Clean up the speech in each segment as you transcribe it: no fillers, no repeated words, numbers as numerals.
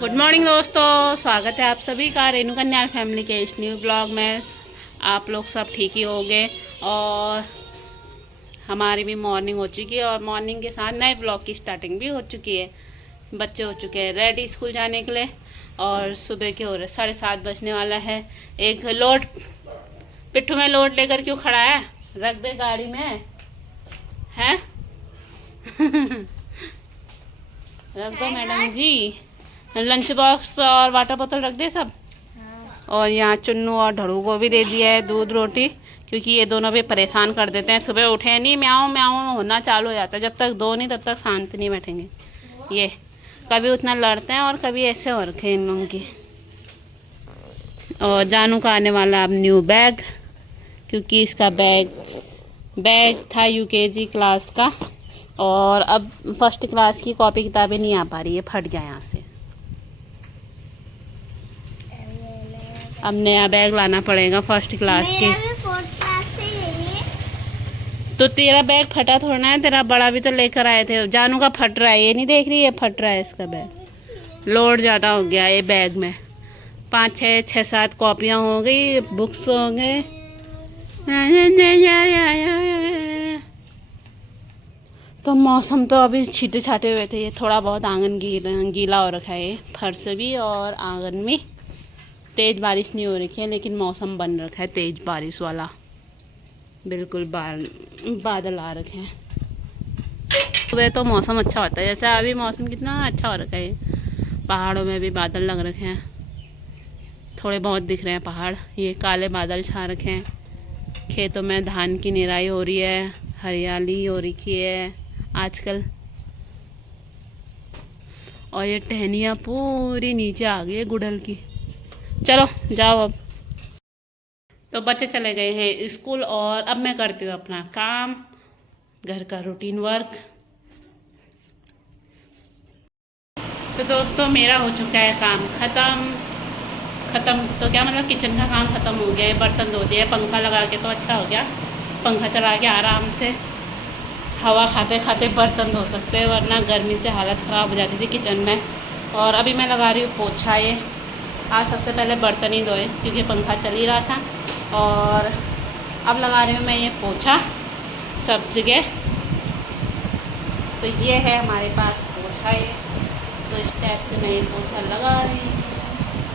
Good morning दोस्तों, स्वागत है आप सभी का रेणु कन्या फैमिली के इस न्यू ब्लॉग में। आप लोग सब ठीक ही होंगे और हमारी भी मॉर्निंग हो चुकी है और मॉर्निंग के साथ नए ब्लॉग की स्टार्टिंग भी हो चुकी है। बच्चे हो चुके हैं रेडी स्कूल जाने के लिए और सुबह के हो रहे 7:30 बजने वाला है। एक लोड पिट्ठू में लोड लेकर क्यों खड़ा है? रख दे गाड़ी में है। रख दो मैडम जी। लंच बॉक्स और वाटर बोतल रख दे सब। और यहाँ चुन्नू और ढड़ू को भी दे दिया है दूध रोटी, क्योंकि ये दोनों भी परेशान कर देते हैं। सुबह उठे नहीं म्याऊं म्याऊं होना चालू हो जाता है। जब तक दो नहीं तब तक शांत नहीं बैठेंगे। ये कभी उतना लड़ते हैं और कभी ऐसे हो रखे इन लोगों की। और जानू का आने वाला अब न्यू बैग, क्योंकि इसका बैग था यूकेजी क्लास का और अब फर्स्ट क्लास की कॉपी किताबें नहीं आ पा रही है, फट गया यहाँ से। अब नया बैग लाना पड़ेगा फर्स्ट क्लास के। तो तेरा बैग फटा थोड़ा है, तेरा बड़ा भी तो लेकर आए थे। जानू का फट रहा है, ये नहीं देख रही है? फट रहा है इसका बैग। लोड ज़्यादा हो गया ये बैग में। 5 6 7 कॉपियाँ हो गई, बुक्स हो गए। तो मौसम तो अभी छींटे छाटे हुए थे। ये थोड़ा बहुत आंगन गीला हो रखा है, ये फर्श भी और आंगन में। तेज़ बारिश नहीं हो रखी है लेकिन मौसम बन रखा है तेज़ बारिश वाला। बिल्कुल बादल आ रखे हैं। सुबह तो मौसम अच्छा होता है, जैसे अभी मौसम कितना अच्छा हो रखा है। पहाड़ों में भी बादल लग रखे हैं, थोड़े बहुत दिख रहे हैं पहाड़। ये काले बादल छा रखे हैं। खेतों में धान की निराई हो रही है, हरियाली हो रखी है आजकल। और ये टहनियाँ पूरी नीचे आ गई है गुड़हल की। चलो जाओ अब। तो बच्चे चले गए हैं स्कूल और अब मैं करती हूँ अपना काम, घर का रूटीन वर्क। तो दोस्तों मेरा हो चुका है काम ख़त्म तो क्या मतलब किचन का काम ख़त्म हो गया है। बर्तन धो दिए, पंखा लगा के तो अच्छा हो गया। पंखा चला के आराम से हवा खाते खाते बर्तन धो सकते हैं, वरना गर्मी से हालत ख़राब हो जाती थी किचन में। और अभी मैं लगा रही हूँ पोछा। ये आज सबसे पहले बर्तन ही धोए क्योंकि पंखा चल ही रहा था। और अब लगा रही हूँ मैं ये पोछा सब जगह। तो ये है हमारे पास पोछा। ये तो इस टाइप से मैं ये पोछा लगा रही हूँ।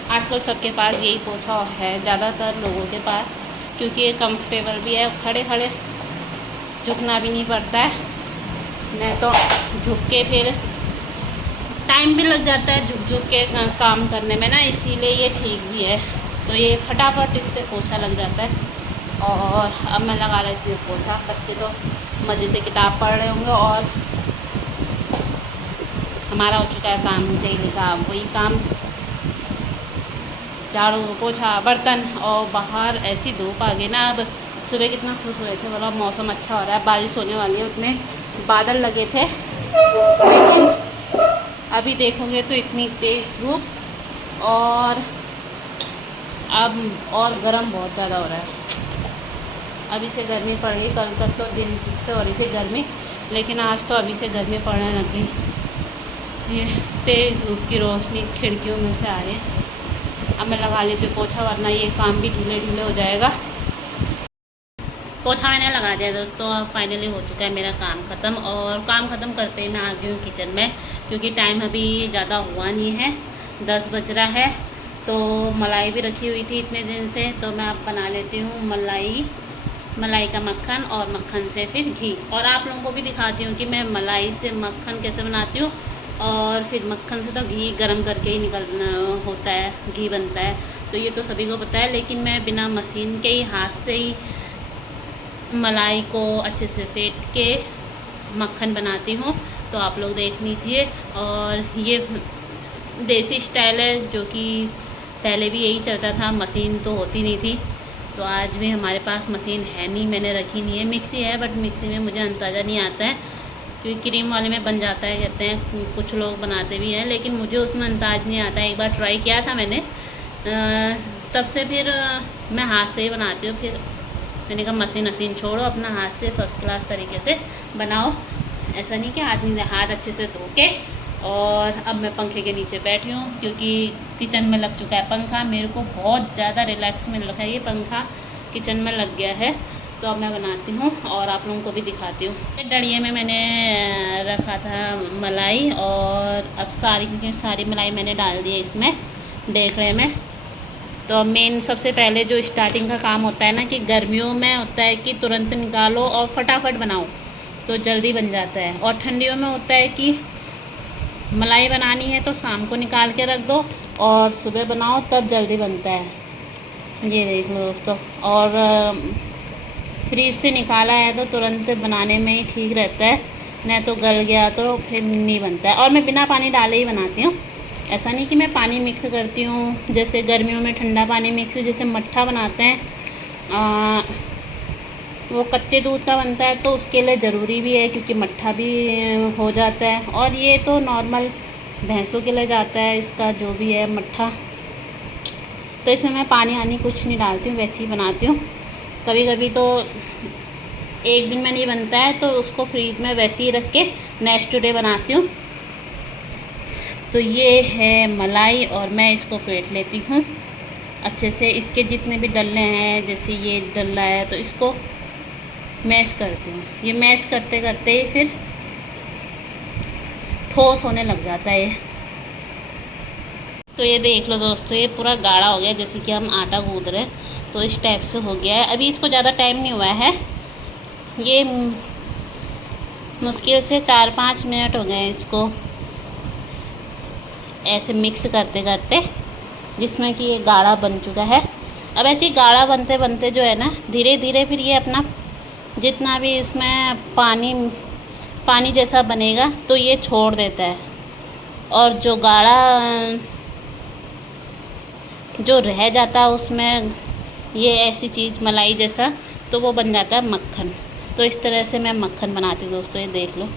आजकल सबके पास यही पोछा है, ज़्यादातर लोगों के पास, क्योंकि ये कंफर्टेबल भी है। खड़े खड़े झुकना भी नहीं पड़ता है, नहीं तो झुक के फिर टाइम भी लग जाता है झुक के काम करने में ना, इसीलिए ये ठीक भी है। तो ये फटाफट इससे पोछा लग जाता है। और अब मैं लगा लेती हूँ पोछा। बच्चे तो मज़े से किताब पढ़ रहे होंगे और हमारा हो चुका है काम डेली का, वही काम, झाड़ू पोछा बर्तन। और बाहर ऐसी धूप आ गई ना। अब सुबह कितना खुश हुए थे, मतलब मौसम अच्छा हो रहा है, बारिश होने वाली है। उतने बादल लगे थे लेकिन अभी देखोगे तो इतनी तेज़ धूप और अब और गर्म बहुत ज़्यादा हो रहा है। अभी से गर्मी पड़ गई। कल तक तो दिन से हो रही थी गर्मी, लेकिन आज तो अभी से गर्मी पड़ने लग गई। ये तेज़ धूप की रोशनी खिड़कियों में से आ रही है। अब मैं लगा लेती हूँ पोछा, वरना ये काम भी ढीले ढीले हो जाएगा। पोछा मैंने लगा दिया दोस्तों। अब फाइनली हो चुका है मेरा काम ख़त्म। और काम ख़त्म करते ही मैं आ गई हूँ किचन में, क्योंकि टाइम अभी ज़्यादा हुआ नहीं है, 10 बज रहा है। तो मलाई भी रखी हुई थी इतने दिन से, तो मैं अब बना लेती हूँ मलाई का मक्खन और मक्खन से फिर घी। और आप लोगों को भी दिखाती हूँ कि मैं मलाई से मक्खन कैसे बनाती हूँ और फिर मक्खन से तो घी गरम करके ही निकलना होता है, घी बनता है। तो ये तो सभी को पता है, लेकिन मैं बिना मशीन के ही हाथ से ही मलाई को अच्छे से फेंट के मक्खन बनाती हूँ। तो आप लोग देख लीजिए। और ये देसी स्टाइल है, जो कि पहले भी यही चलता था, मशीन तो होती नहीं थी। तो आज भी हमारे पास मशीन है नहीं, मैंने रखी नहीं है। मिक्सी है, बट मिक्सी में मुझे अंदाज़ा नहीं आता है, क्योंकि क्रीम वाले में बन जाता है कहते हैं, कुछ लोग बनाते भी हैं, लेकिन मुझे उसमें अंदाज़ नहीं आता है। एक बार ट्राई किया था मैंने, तब से फिर मैं हाथ से ही बनाती हूँ। फिर मैंने कहा मशीन छोड़ो, अपना हाथ से फर्स्ट क्लास तरीके से बनाओ। ऐसा नहीं कि हाथ अच्छे से धो के और अब मैं पंखे के नीचे बैठी हूँ क्योंकि किचन में लग चुका है पंखा। मेरे को बहुत ज़्यादा रिलैक्स मिल रखा है, ये पंखा किचन में लग गया है। तो अब मैं बनाती हूँ और आप लोगों को भी दिखाती हूँ। डलिये में मैंने रखा था मलाई और अब सारी मलाई मैंने डाल दी है इसमें ढेकड़े में। तो मेन सबसे पहले जो स्टार्टिंग का काम होता है ना कि गर्मियों में होता है कि तुरंत निकालो और फटाफट बनाओ तो जल्दी बन जाता है, और ठंडियों में होता है कि मलाई बनानी है तो शाम को निकाल के रख दो और सुबह बनाओ तब जल्दी बनता है। ये देख लो दोस्तों, और फ्रीज से निकाला है तो तुरंत बनाने में ही ठीक रहता है, नहीं तो गल गया तो फिर नहीं बनता है। और मैं बिना पानी डाले ही बनाती हूँ, ऐसा नहीं कि मैं पानी मिक्स करती हूँ। जैसे गर्मियों में ठंडा पानी मिक्स, जैसे मट्ठा बनाते हैं वो कच्चे दूध का बनता है तो उसके लिए ज़रूरी भी है क्योंकि मट्ठा भी हो जाता है। और ये तो नॉर्मल भैंसों के लिए जाता है इसका जो भी है मट्ठा। तो इसमें मैं पानी आनी कुछ नहीं डालती हूँ, वैसे ही बनाती हूँ। कभी कभी तो एक दिन में नहीं बनता है तो उसको फ्रीज में वैसे ही रख के नेक्स्ट डे बनाती हूँ। तो ये है मलाई और मैं इसको फेंट लेती हूँ अच्छे से। इसके जितने भी डल्ले हैं, जैसे ये डल्ला है तो इसको मैश करती हूँ। ये मैश करते करते ही फिर ठोस होने लग जाता है ये। तो ये देख लो दोस्तों, ये पूरा गाढ़ा हो गया, जैसे कि हम आटा गूंद रहे हैं तो इस टाइप से हो गया है। अभी इसको ज़्यादा टाइम नहीं हुआ है, ये मुश्किल से 4-5 मिनट हो गए हैं इसको ऐसे मिक्स करते करते, जिसमें कि ये गाढ़ा बन चुका है। अब ऐसे ही गाढ़ा बनते बनते जो है ना, धीरे धीरे फिर ये अपना जितना भी इसमें पानी जैसा बनेगा तो ये छोड़ देता है, और जो गाढ़ा जो रह जाता है उसमें ये ऐसी चीज़ मलाई जैसा, तो वो बन जाता है मक्खन। तो इस तरह से मैं मक्खन बनाती हूँ दोस्तों, ये देख लो।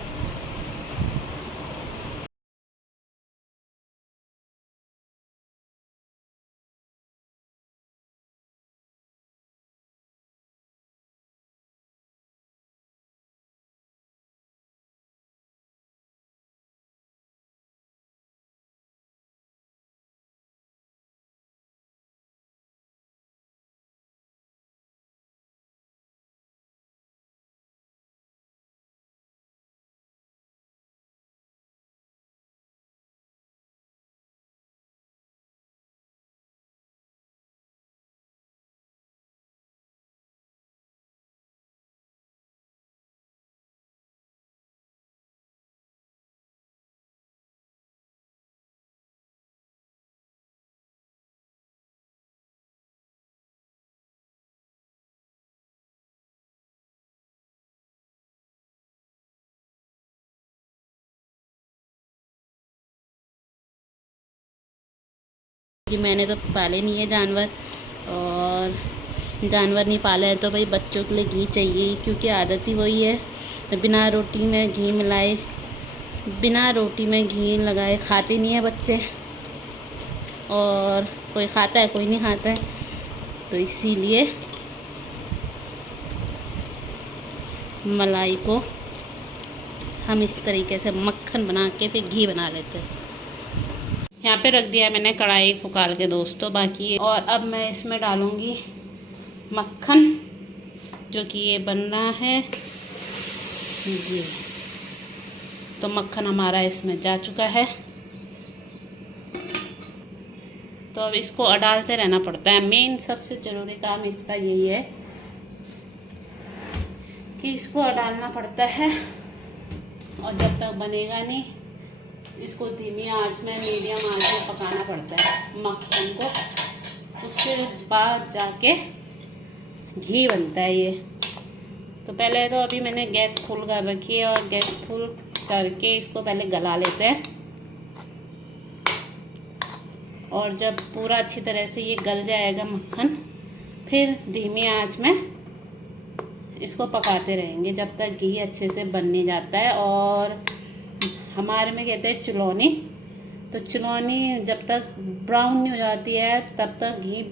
कि मैंने तो पाले नहीं है जानवर, और जानवर नहीं पाले हैं तो भाई बच्चों के लिए घी चाहिए, क्योंकि आदत ही वही है बिना रोटी में घी मिलाए, बिना रोटी में घी लगाए खाते नहीं है बच्चे। और कोई खाता है कोई नहीं खाता है, तो इसीलिए मलाई को हम इस तरीके से मक्खन बना के फिर घी बना लेते हैं। यहाँ पे रख दिया मैंने कढ़ाई फुकाल के दोस्तों बाकी। और अब मैं इसमें डालूँगी मक्खन, जो कि ये बन रहा है ये। तो मक्खन हमारा इसमें जा चुका है, तो अब इसको डालते रहना पड़ता है। मेन सबसे ज़रूरी काम इसका यही है कि इसको डालना पड़ता है, और जब तक बनेगा नहीं इसको धीमी आंच में मीडियम आंच में पकाना पड़ता है मक्खन को, उसके बाद जाके घी बनता है ये। तो पहले तो अभी मैंने गैस फुल कर रखी है, और गैस फुल करके इसको पहले गला लेते हैं, और जब पूरा अच्छी तरह से ये गल जाएगा मक्खन, फिर धीमी आंच में इसको पकाते रहेंगे जब तक घी अच्छे से बन नहीं जाता है। और हमारे में कहते हैं चिलौनी, तो चिलौनी जब तक ब्राउन नहीं हो जाती है तब तक घी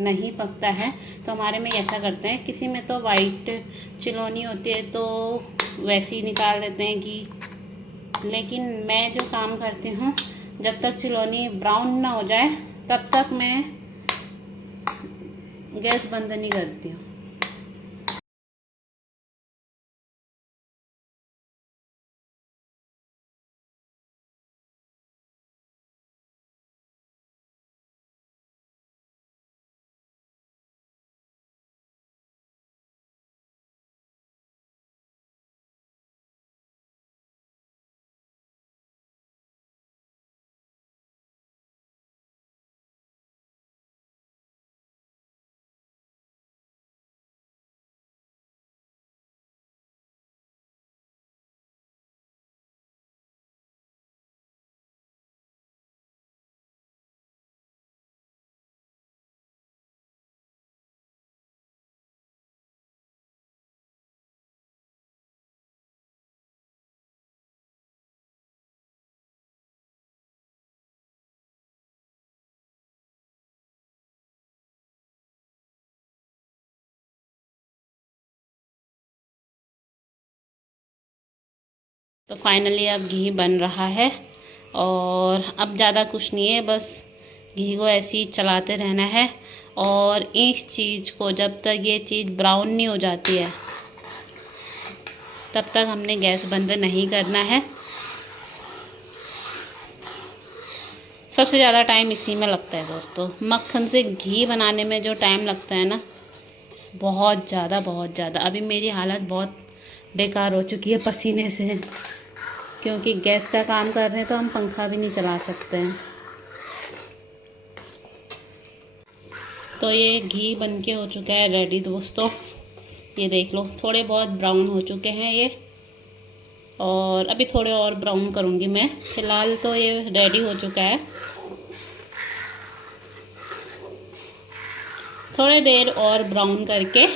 नहीं पकता है। तो हमारे में ऐसा करते हैं, किसी में तो वाइट चिलौनी होती है तो वैसे ही निकाल देते हैं घी, लेकिन मैं जो काम करती हूँ, जब तक चिलौनी ब्राउन ना हो जाए तब तक मैं गैस बंद नहीं करती हूँ। तो फाइनली अब घी बन रहा है और अब ज़्यादा कुछ नहीं है, बस घी को ऐसे ही चलाते रहना है। और इस चीज़ को जब तक ये चीज़ ब्राउन नहीं हो जाती है तब तक हमने गैस बंद नहीं करना है। सबसे ज़्यादा टाइम इसी में लगता है दोस्तों। मक्खन से घी बनाने में जो टाइम लगता है ना, बहुत ज़्यादा। अभी मेरी हालत बहुत बेकार हो चुकी है पसीने से, क्योंकि गैस का काम कर रहे हैं तो हम पंखा भी नहीं चला सकते हैं। तो ये घी बनके हो चुका है रेडी दोस्तों। ये देख लो, थोड़े बहुत ब्राउन हो चुके हैं ये, और अभी थोड़े और ब्राउन करूँगी मैं। फ़िलहाल तो ये रेडी हो चुका है। थोड़ी देर और ब्राउन करके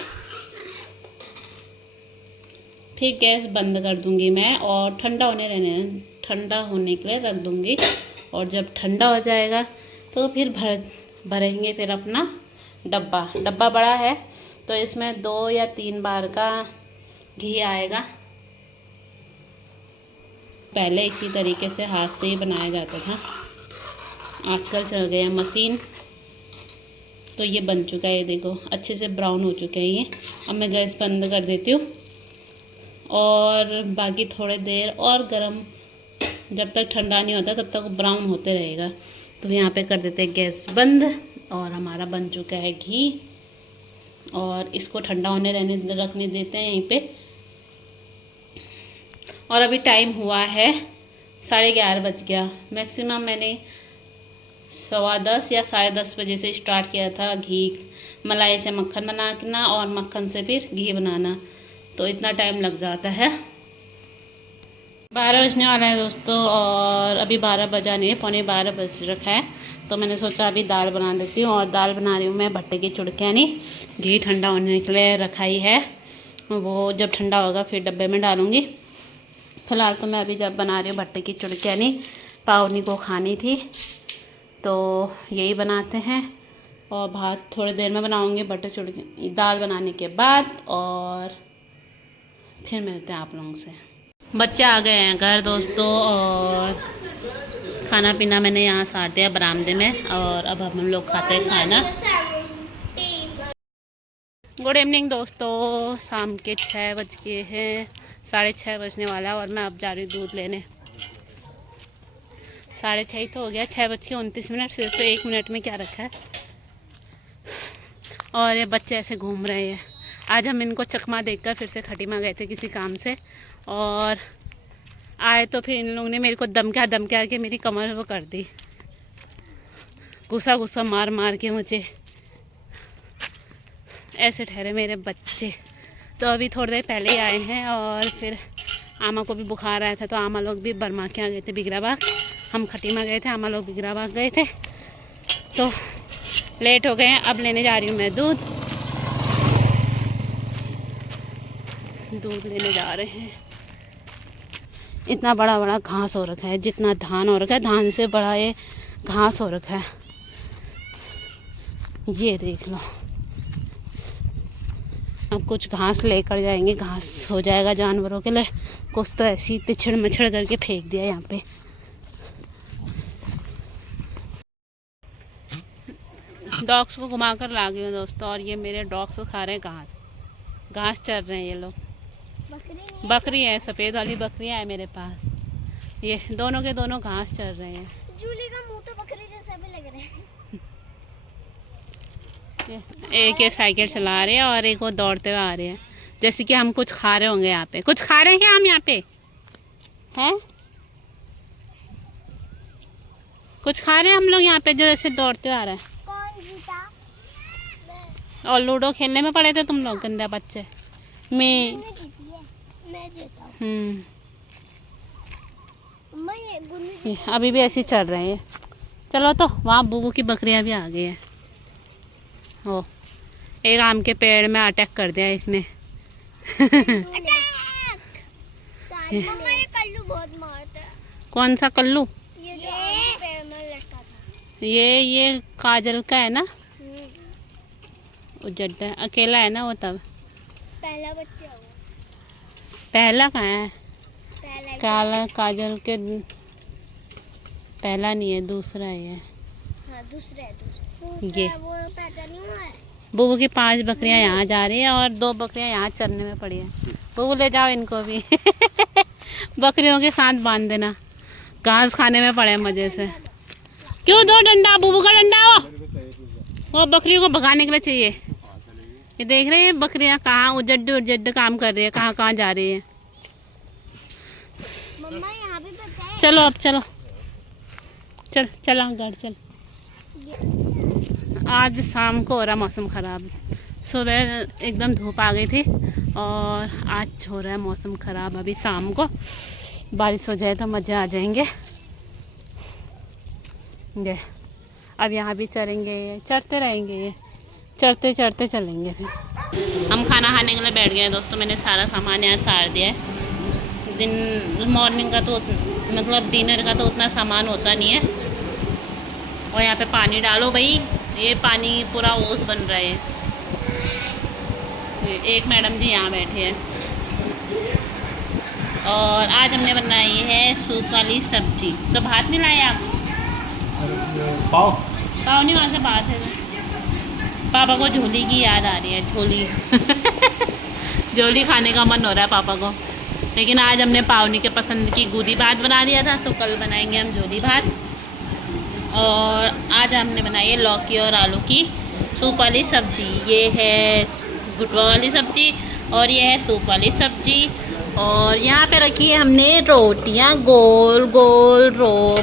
फिर गैस बंद कर दूंगी मैं, और ठंडा होने के लिए रख दूंगी। और जब ठंडा हो जाएगा तो फिर भरेंगे फिर अपना डब्बा बड़ा है तो इसमें 2 या 3 बार का घी आएगा। पहले इसी तरीके से हाथ से ही बनाया जाता था, आजकल चल गया मशीन। तो ये बन चुका है, ये देखो अच्छे से ब्राउन हो चुके हैं ये। अब मैं गैस बंद कर देती हूँ और बाकी थोड़ी देर और गरम, जब तक ठंडा नहीं होता तब तक ब्राउन होते रहेगा। तो यहाँ पे कर देते हैं गैस बंद, और हमारा बन चुका है घी। और इसको ठंडा होने रखने देते हैं यहीं पे। और अभी टाइम हुआ है 11:30 बज गया। मैक्सिमम मैंने 10:15 या 10:30 बजे से स्टार्ट किया था घी मलाई से मक्खन बनाना, और मक्खन से फिर घी बनाना, तो इतना टाइम लग जाता है। 12 बजने वाला है दोस्तों, और अभी 12 बजा नहीं है, 11:15 बज रखा है। तो मैंने सोचा अभी दाल बना देती हूँ, और दाल बना रही हूँ मैं भट्टे की चुड़कियानी। घी ठंडा होने के लिए रखा ही है, वो जब ठंडा होगा फिर डब्बे में डालूँगी। फ़िलहाल तो मैं अभी जब बना रही हूँ भट्टे की चुड़कियानी, पावनी को खानी थी तो यही बनाते हैं। और भात थोड़ी देर में बनाऊँगी भट्टे चुड़की दाल बनाने के बाद, और फिर मिलते हैं आप लोगों से। बच्चे आ गए हैं घर दोस्तों, और खाना पीना मैंने यहाँ सार दिया बरामदे में, और अब हम लोग खाते हैं खाना। गुड इवनिंग दोस्तों, शाम के 6 बज गए हैं, 6:30 बजने वाला है, और मैं अब जा रही हूँ दूध लेने। 6:30 ही तो हो गया, 6:29 सिर्फ 1 मिनट में क्या रखा है। और ये बच्चे ऐसे घूम रहे हैं। आज हम इनको चकमा देखकर फिर से खटीमा गए थे किसी काम से, और आए तो फिर इन लोगों ने मेरे को धमका के मेरी कमर वो कर दी, गुस्सा मार के मुझे। ऐसे ठहरे मेरे बच्चे। तो अभी थोड़ी देर पहले ही आए हैं, और फिर आमा को भी बुखार आया था तो आमा लोग भी बरमा के आ गए थे बिगरा बाग। हम खटीमा गए थे, आमा लोग बिगरा बाग गए थे, तो लेट हो गए हैं। अब लेने जा रही हूँ मैं दूध लेने जा रहे हैं। इतना बड़ा घास हो रखा है, जितना धान हो रखा है धान से बड़ा ये घास हो रखा है। ये देख लो, अब कुछ घास लेकर जाएंगे, घास हो जाएगा जानवरों के लिए। कुछ तो ऐसी तिछड़ मछड़ करके फेंक दिया यहाँ पे। डॉग्स को घुमा कर ला गई हूँ दोस्तों, और ये मेरे डॉग्स खा रहे हैं घास। घास चर रहे हैं ये लोग। बकरी है, सफ़ेद वाली बकरियाँ है मेरे पास। ये दोनों के दोनों घास चर रहे हैं। जूली का मुंह तो बकरी जैसा भी लग रहा है। एक ये साइकिल चला रहे हैं और एक वो दौड़ते हुए आ रहे हैं, जैसे कि हम कुछ खा रहे होंगे यहाँ पे। कुछ खा रहे हैं क्या हम यहाँ पे? हैं? कुछ खा रहे हैं हम लोग यहाँ पे जो ऐसे दौड़ते हुए आ रहा है। कौन जीता? और लूडो खेलने में पड़े थे तुम लोग, गंदा बच्चे। मैं जीता हूँ। अभी भी ऐसे ही चल रहे हैं। चलो तो वहाँ बुबू की बकरियाँ भी आ गई हैं। ओ, एक आम के पेड़ में अटैक कर दिया एक ने। मम्मा ये कल्लू बहुत मारता है। कौन सा कल्लू? ये जो आगे पेड़ में लटका था। ये काजल का है ना? वो जड्डा अकेला है ना वो, तब पहला बच्चा हुआ। पहला कहाँ है? पहला काला काजल के पहला नहीं है, दूसरा ही है। हाँ, दूसरा है। ये वो पैदा नहीं हुआ है। बुबू की 5 बकरियां यहाँ जा रही हैं और 2 बकरियां यहाँ चरने में पड़ी हैं। बुबू ले जाओ इनको भी। बकरियों के साथ बांध देना, घास खाने में पड़े मज़े से। क्यों? दो डंडा, बुबू का डंडा वो बकरियों को भगाने के लिए चाहिए। ये देख रहे हैं बकरियां कहाँ उजड्ड काम कर रही है, कहाँ कहाँ जा रही है। मम्मा यहाँ भी बच्चा है। चलो अब चलो, चला घर चल। आज शाम को हो रहा मौसम ख़राब। सुबह एकदम धूप आ गई थी और आज हो रहा है मौसम ख़राब। अभी शाम को बारिश हो जाए तो मज़े आ जाएंगे। ये अब यहाँ भी चरेंगे, चरते रहेंगे, ये चरते चरते चलेंगे। फिर हम खाना खाने के लिए बैठ गए दोस्तों। मैंने सारा सामान यहाँ सार दिया है। दिन मॉर्निंग का तो मतलब डिनर का तो उतना सामान होता नहीं है। और यहाँ पे पानी डालो भाई, ये पानी पूरा ओस बन रहा है। एक मैडम जी यहाँ बैठे हैं। और आज हमने बनाई है सूप वाली सब्जी। तो भात नहीं लाए आप? पाव नहीं, वहाँ से बात है। पापा को झोली की याद आ रही है, झोली। झोली खाने का मन हो रहा है पापा को। लेकिन आज हमने पावनी के पसंद की गूदी भात बना दिया था, तो कल बनाएंगे हम झोली भात। और आज हमने बनाई है लौकी और आलू की सूप वाली सब्जी। ये है भुटवा वाली सब्जी और ये है सूप वाली सब्जी। और यहाँ पे रखी है हमने रोटियाँ गोल गोल,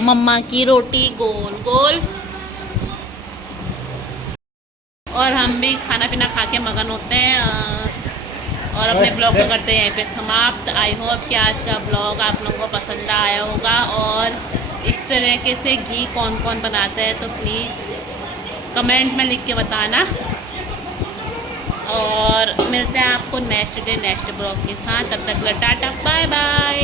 मम्मा की रोटी गोल गोल। और हम भी खाना पीना खा के मगन होते हैं और अपने ब्लॉग को करते हैं यहीं पे समाप्त। आई होप कि आज का ब्लॉग आप लोगों को पसंद आया होगा। और इस तरीके से घी कौन कौन बनाता है तो प्लीज़ कमेंट में लिख के बताना। और मिलते हैं आपको नेक्स्ट डे नेक्स्ट ब्लॉग के साथ। तब तक टाटा बाय बाय।